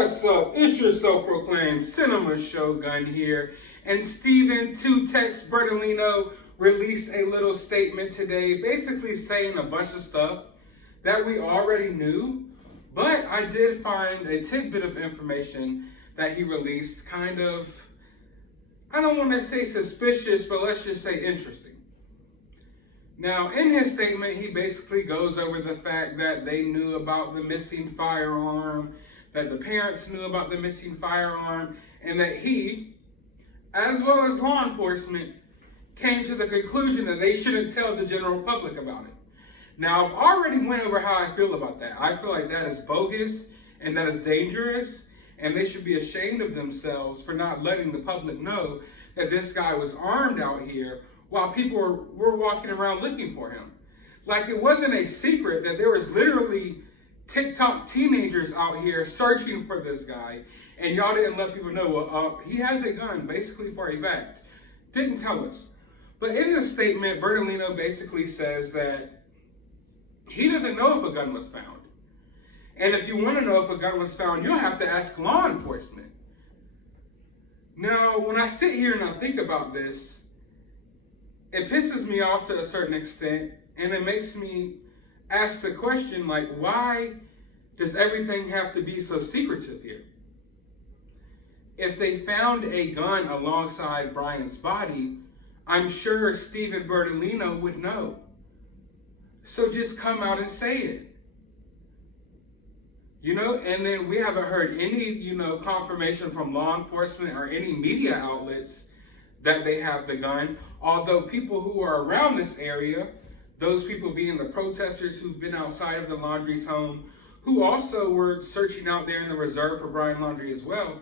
What's up? It's your self-proclaimed cinema shogun here, and Steven 2Tex Bertolino released a little statement today, basically saying a bunch of stuff that we already knew, but I did find a tidbit of information that he released kind of, I don't want to say suspicious, but let's just say interesting. Now, in his statement, he basically goes over the fact that they knew about the missing firearm, that the parents knew about the missing firearm, and that he, as well as law enforcement, came to the conclusion that they shouldn't tell the general public about it. Now, I've already went over how I feel about that. I feel like that is bogus and that is dangerous, and they should be ashamed of themselves for not letting the public know that this guy was armed out here while people were walking around looking for him. Like, it wasn't a secret that there was literally TikTok teenagers out here searching for this guy, and y'all didn't let people know, well, he has a gun, basically for a fact. Didn't tell us. But in the statement, Bertolino basically says that he doesn't know if a gun was found. And if you want to know if a gun was found, you'll have to ask law enforcement. Now, when I sit here and I think about this, it pisses me off to a certain extent, and it makes me ask the question, like, why does everything have to be so secretive here? If they found a gun alongside Brian's body, I'm sure Steven Bertolino would know. So just come out and say it. You know, and then we haven't heard any, confirmation from law enforcement or any media outlets that they have the gun. Although people who are around this area, those people being the protesters who've been outside of the Laundrie's home, who also were searching out there in the reserve for Brian Laundrie as well,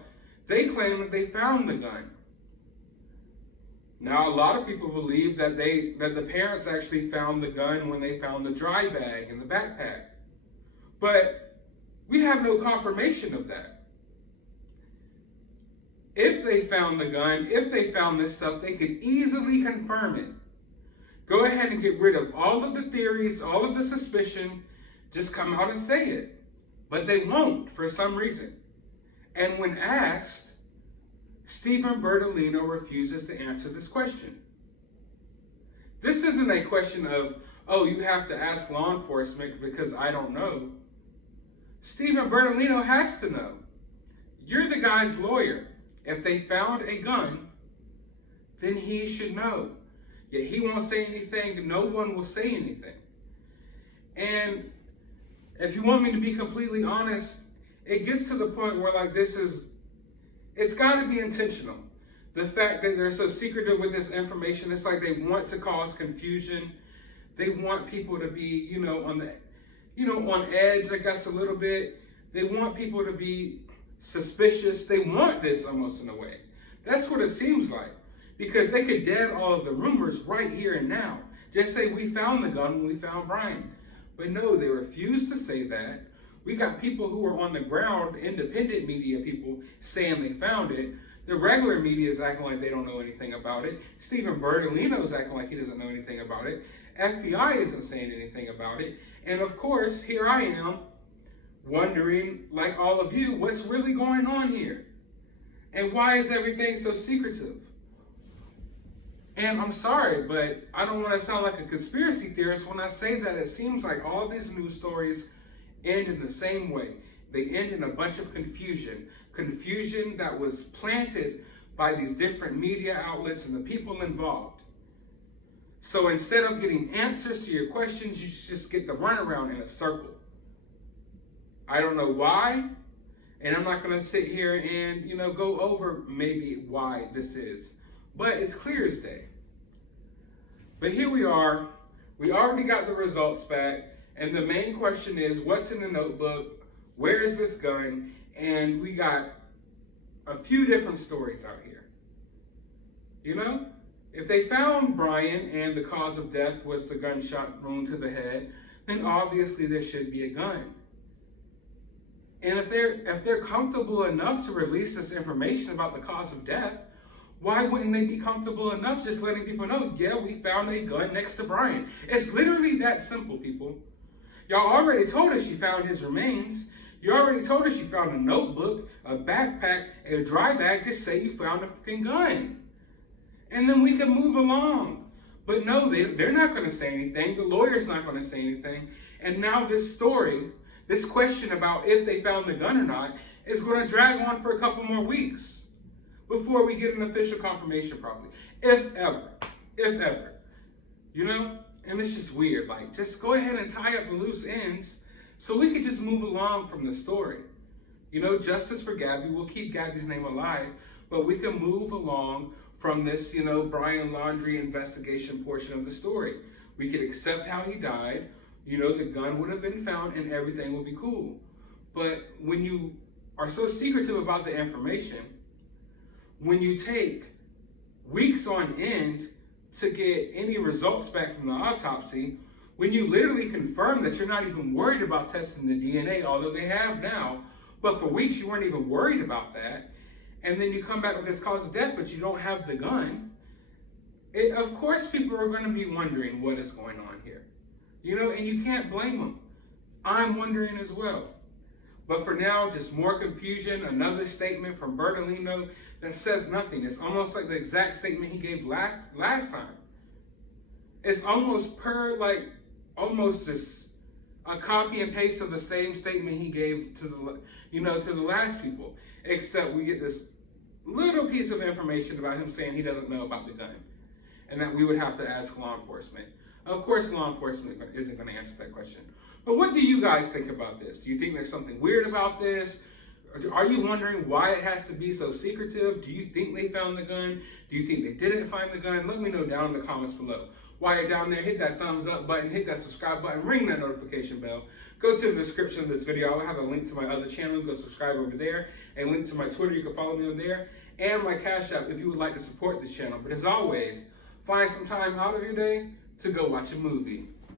they claim that they found the gun. Now, a lot of people believe that the parents actually found the gun when they found the dry bag in the backpack. But we have no confirmation of that. If they found the gun, if they found this stuff, they could easily confirm it. Go ahead and get rid of all of the theories, all of the suspicion. Just come out and say it. But they won't for some reason. And when asked, Steven Bertolino refuses to answer this question. This isn't a question of, oh, you have to ask law enforcement because I don't know. Steven Bertolino has to know. You're the guy's lawyer. If they found a gun, then he should know. Yet he won't say anything, no one will say anything. And if you want me to be completely honest, it gets to the point where, like, it's got to be intentional. The fact that they're so secretive with this information, it's like they want to cause confusion. They want people to be, on edge, I guess, a little bit. They want people to be suspicious. They want this almost in a way. That's what it seems like. Because they could dead all of the rumors right here and now. Just say we found the gun when we found Brian. But no, they refuse to say that. We got people who are on the ground, independent media people, saying they found it. The regular media is acting like they don't know anything about it. Steven Bertolino is acting like he doesn't know anything about it. FBI isn't saying anything about it. And of course, here I am, wondering, like all of you, what's really going on here? And why is everything so secretive? And I'm sorry, but I don't want to sound like a conspiracy theorist when I say that it seems like all these news stories end in the same way. They end in a bunch of confusion. Confusion that was planted by these different media outlets and the people involved. So instead of getting answers to your questions, you just get the runaround in a circle. I don't know why, and I'm not going to sit here and, go over maybe why this is. But it's clear as day. But here we are. We already got the results back. And the main question is, what's in the notebook? Where is this gun? And we got a few different stories out here. If they found Brian and the cause of death was the gunshot wound to the head, then obviously there should be a gun. And if they're comfortable enough to release this information about the cause of death, why wouldn't they be comfortable enough just letting people know, yeah, we found a gun next to Brian? It's literally that simple, people. Y'all already told us you found his remains. You already told us you found a notebook, a backpack, a dry bag. Just say you found a freaking gun. And then we can move along. But no, they're not going to say anything. The lawyer's not going to say anything. And now this story, this question about if they found the gun or not, is going to drag on for a couple more weeks before we get an official confirmation probably. If ever. If ever. You know? And it's just weird. Like, just go ahead and tie up the loose ends so we can just move along from the story. You know, justice for Gabby. We'll keep Gabby's name alive, but we can move along from this, you know, Brian Laundrie investigation portion of the story. We could accept how he died. You know, the gun would have been found and everything will be cool. But when you are so secretive about the information, when you take weeks on end to get any results back from the autopsy, when you literally confirm that you're not even worried about testing the DNA, although they have now, but for weeks you weren't even worried about that, and then you come back with this cause of death, but you don't have the gun, of course people are going to be wondering what is going on here. You know, and you can't blame them. I'm wondering as well. But for now, just more confusion, another statement from Bertolino that says nothing. It's almost like the exact statement he gave last time. It's almost almost just a copy and paste of the same statement he gave to the last people, except we get this little piece of information about him saying he doesn't know about the gun and that we would have to ask law enforcement. Of course, law enforcement isn't going to answer that question. But what do you guys think about this? Do you think there's something weird about this? Are you wondering why it has to be so secretive? Do you think they found the gun? Do you think they didn't find the gun? Let me know down in the comments below. While you're down there, hit that thumbs up button, hit that subscribe button, ring that notification bell. Go to the description of this video. I'll have a link to my other channel. Go subscribe over there. A link to my Twitter. You can follow me on there. And my Cash App if you would like to support this channel. But as always, find some time out of your day to go watch a movie.